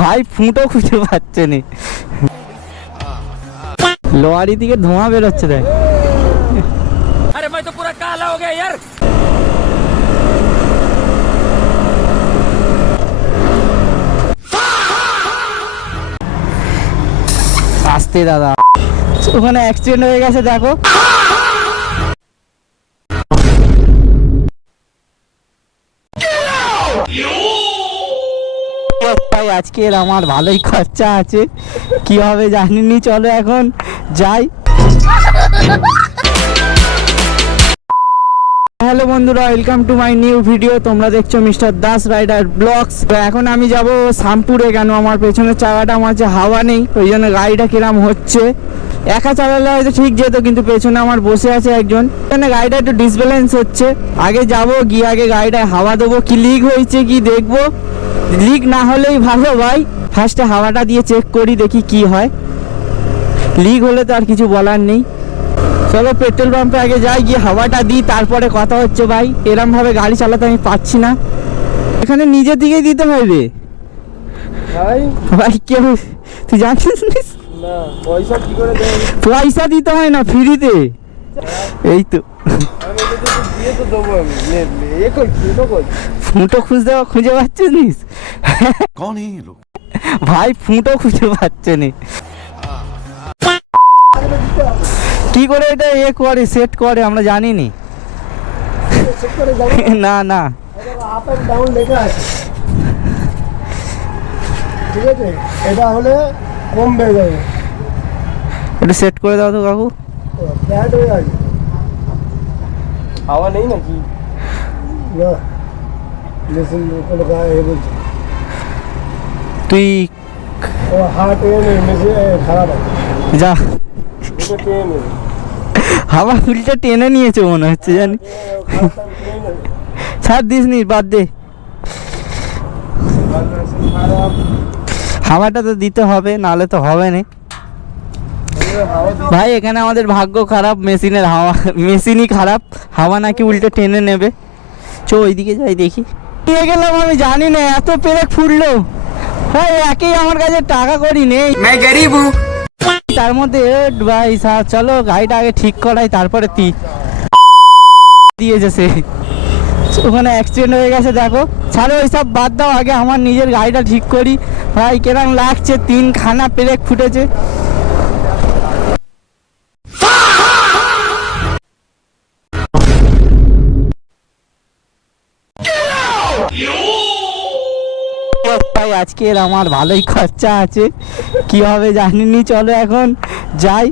ভাই ফুটো খুঁজে পাচ্ছে না, লোয়ারি দিকে ধোঁয়া বেরোচ্ছে দেখ। अरे मैं तो पूरा काला हो गया यार। আস্তে দাদা, ওখানে অ্যাক্সিডেন্ট হয়ে গেছে দেখো। ভাই আজকের আমার ভালোই খরচা আছে, কি হবে জানিনি, চলো এখন যাই। হ্যালো বন্ধুরা, welcome to my new video. তোমরা দেখছো মিস্টার দাস রাইডার ব্লগস। তো এখন আমি যাব শ্যামপুরে। কেন, আমার পেছনের চাকাটা মাঝে হাওয়া নেই, ওই জন্য গাড়িটা কিরাম হচ্ছে। একা চালালে হয়তো ঠিক যেত, কিন্তু পেছনে আমার বসে আছে একজন, এখানে গাড়িটা একটু ডিসব্যালেন্স হচ্ছে। আগে যাব, গিয়ে আগে গাড়িটায় হাওয়া দেবো, কি লিক হয়েছে কি দেখবো। লিক না হলেই ভালো ভাই, ফার্স্টে হাওয়াটা দিয়ে চেক করি, দেখি কি হয়। লিক হলে তো আর কিছু বলার নেই। চলো পেট্রোল পাম্পে আগে যাই, গিয়ে হাওয়াটা দিই, তারপরে কথা হচ্ছে ভাই। এরম ভাবে গাড়ি চালাতে আমি পাচ্ছি না, এখানে নিজে দিকেই দিতে হবে ভাই। ভাই কেউ তুই জানিস না পয়সা কি করে দেয়? পয়সা দিতে হয় না, ফ্রিতে। এই তো ফুটো খুঁজে পাচ্ছিস ভাই, ফুটো খুঁজে পাচ্ছে না, কি করে এটা করে সেট করে আমরা জানি নি। না না আপ এন্ড ডাউন লেখা আছে, ঠিক আছে, এটা হলে কম বেড়ে যাবে। এটা সেট করে দাও তো কাকু। ফ্ল্যাট হয়ে আছে, হাওয়া নেই নাকি? না, মেশিন লगा है বলছে। তুই হার্ট মেশিন খারাপ আছে, যা হাওয়া ফিল্টার টেনে নিয়েছে মনে হচ্ছে, জানি। ছাড় দিস নি, বাদ দে, হাওয়াটা তো দিতে হবে, নাহলে তো হবে না ভাই। এখানে আমাদের ভাগ্য খারাপ, মেশিনের হাওয়া, মেশিনই খারাপ, হাওয়া নাকি উল্টে টেনে নেবে। চো ওইদিকে যাই দেখি। নিয়ে গেলাম, আমি জানি না এত পেরেক ফুটলো ভাই, একেই আমার কাছে টাকা করি নেই, গরিব তার মধ্যে ভাই সাহেব। চলো গাড়িটা আগে ঠিক করাই, তারপরে দিয়েছে সে, ওখানে অ্যাক্সিডেন্ট হয়ে গেছে দেখো। ছাড়ো ওইসব বাদ দাও, আগে আমার নিজের গাড়িটা ঠিক করি। ভাই কেরম লাগছে, 3খানা পেরেক ফুটেছে। ভাই আজকের আমার ভালোই খরচা আছে, কি হবে জানিনি, চলো এখন যাই।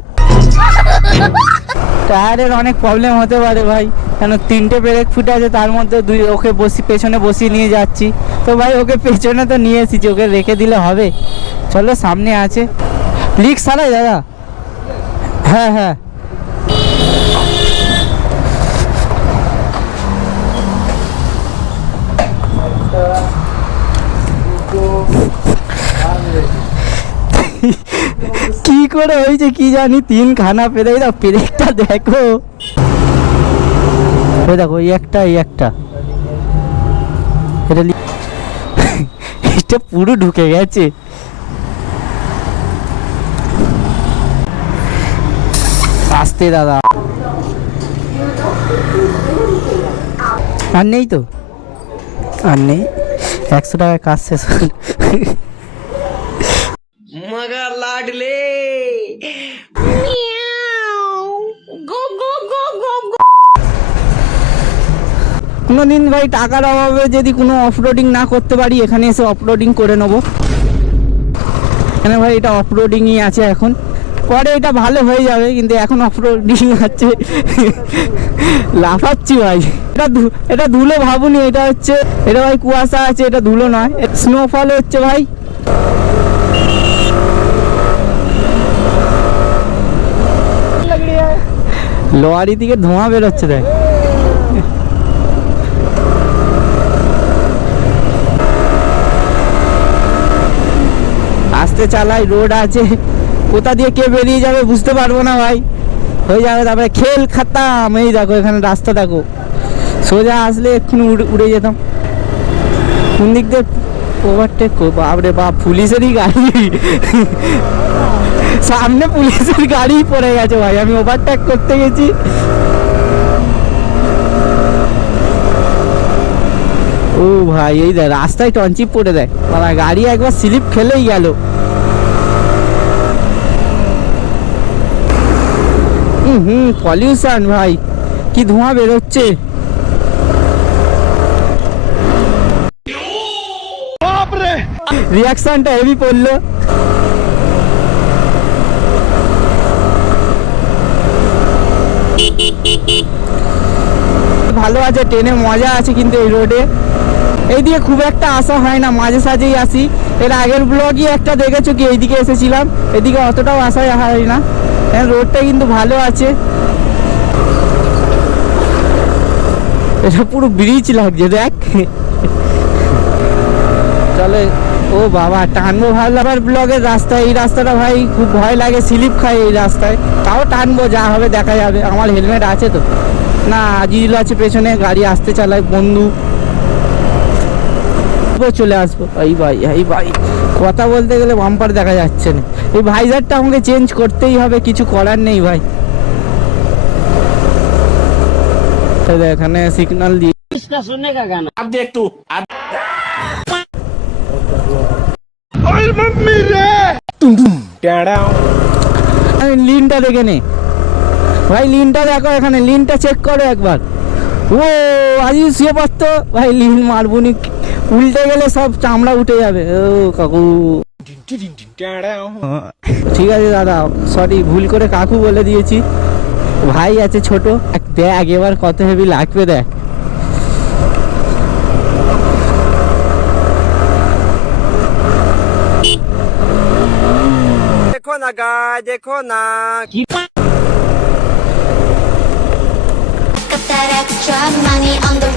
টায়ারের অনেক প্রবলেম হতে পারে ভাই, কেন 3টে ব্রেক ফুটে আছে, তার মধ্যে ওকে পেছনে বসিয়ে নিয়ে যাচ্ছি। তো ভাই ওকে পেছনে তো নিয়ে এসেছি, ওকে রেখে দিলে হবে? চলো সামনে আছে, লিক সারাই দাদা। হ্যাঁ হ্যাঁ কি করে হয়েছে কি জানি, 3খানা পেরে দাও। পেরেকটা দেখো, ওই দেখো, এই একটা এটা পুরো ঢুকে গেছে। আস্তে দাদা, আর নেই তো, আর নেই, 100 টাকায় কাজ শেষ। मगर लाडले কোনোদিন ভাই টাকার অভাবে যদি কোনো অফরোডিং না করতে পারি, এখানে এসে অফরোডিং করে নেবো। এখানে ভাই এটা অফরোডিংই আছে এখন, পরে এটা ভালো হয়ে যাবে, কিন্তু এখন অফরোডিং আছে। লাফাচ্ছি ভাই, এটা ধুলো ভাবুনি, এটা হচ্ছে, এটা ভাই কুয়াশা আছে, এটা ধুলো নয়, স্নোফল হচ্ছে ভাই। লোয়ারি দিকে ধোঁয়া বেরোচ্ছে দেখ। আস্তে চালাই, রোড আছে, কোথা দিয়ে কে বেরিয়ে যাবে বুঝতে পারবো না ভাই, হয়ে যাবে তারপরে খেল খাতাম। এই দেখো এখানে রাস্তা দেখো, সোজা আসলে এক্ষুনি উড়ে যেতাম। কোন দিক দিয়ে ওভারটেক বাপরে বাপ, পুলিশেরই গাড়ি, সামনে পুলিশের গাড়ি পড়ে গেছে ভাই, আমি ওভারটেক করতে গেছি। ও ভাই এই দেখ রাস্তায় টনচিপ পড়ে দেয়, মানে গাড়ি একবার স্লিপ খেলেই গেল। পলিউশন ভাই, কি ধোঁয়া বেরোচ্ছে। রিয়াকশনটা হেভি পড়লো। ভালো আছে, ট্রেনে মজা আছে, কিন্তু এই রোডে এইদিকে খুব একটা আসা হয় না, মাঝে সাঝেই আসি। এর আগের ব্লগই একটা দেখেছো কি, এইদিকে এসেছিলাম, এদিকে অতটাও আসা হয় না। রোডটা কিন্তু ভালো আছে, এটা পুরো ব্রিজ লাগছে দেখ। চলে, ও বাবা টানবো ভাবলাম আর ব্লগের রাস্তায়, এই রাস্তাটা ভাই খুব ভয় লাগে, স্লিপ খায় এই রাস্তায়, তাও টানবো, যা হবে দেখা যাবে। আমার হেলমেট আছে তো, না আজিজুল আছে পেছনে, গাড়ি আসতে চালায় বন্ধু, চলে আসবো। এই ভাই এই ভাই, কথা বলতে গেলে বাম্পার দেখা যাচ্ছে না, এই ভাইজারটা আমাকে চেঞ্জ করতেই হবে, কিছু করার নেই ভাই। এখানে সিগন্যাল দিয়ে सुनने का गाना अब देख तू अब লিনটা দেখে নে ভাই, লিনটা দেখো এখানে, লিনটা চেক করো একবার। ও আজই শুয়ে পড়তো ভাই, লিন মারবুনি, উল্টে গেলে সব চামড়া উঠে যাবে। ও কাকু ঠিক আছে দাদা, সরি ভুল করে কাকু বলে দিয়েছি। ভাই আছে ছোট, দেখ এবার কত হেভি লাগবে দেখ। देखो ना गाय देखो ना Got that extra money on the